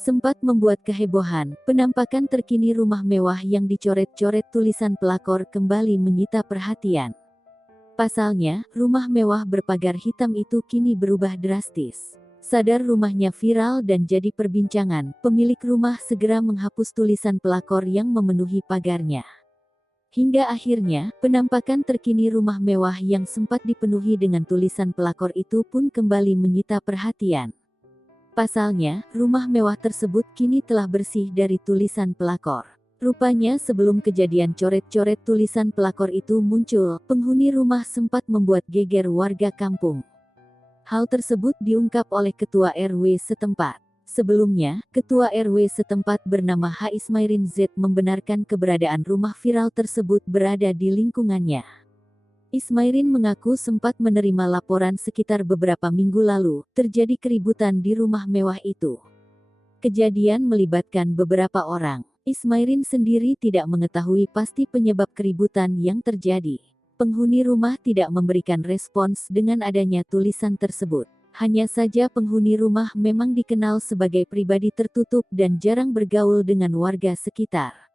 sempat membuat kehebohan. Penampakan terkini rumah mewah yang dicoret-coret tulisan pelakor kembali menyita perhatian. Pasalnya, rumah mewah berpagar hitam itu kini berubah drastis. Sadar rumahnya viral dan jadi perbincangan, pemilik rumah segera menghapus tulisan pelakor yang memenuhi pagarnya. Hingga akhirnya, penampakan terkini rumah mewah yang sempat dipenuhi dengan tulisan pelakor itu pun kembali menyita perhatian. Pasalnya, rumah mewah tersebut kini telah bersih dari tulisan pelakor. Rupanya sebelum kejadian coret-coret tulisan pelakor itu muncul, penghuni rumah sempat membuat geger warga kampung. Hal tersebut diungkap oleh Ketua RW setempat. Sebelumnya, Ketua RW setempat bernama H. Ismairin Z membenarkan keberadaan rumah viral tersebut berada di lingkungannya. Ismairin mengaku sempat menerima laporan sekitar beberapa minggu lalu, terjadi keributan di rumah mewah itu. Kejadian melibatkan beberapa orang. Ismairin sendiri tidak mengetahui pasti penyebab keributan yang terjadi. Penghuni rumah tidak memberikan respons dengan adanya tulisan tersebut. Hanya saja penghuni rumah memang dikenal sebagai pribadi tertutup dan jarang bergaul dengan warga sekitar.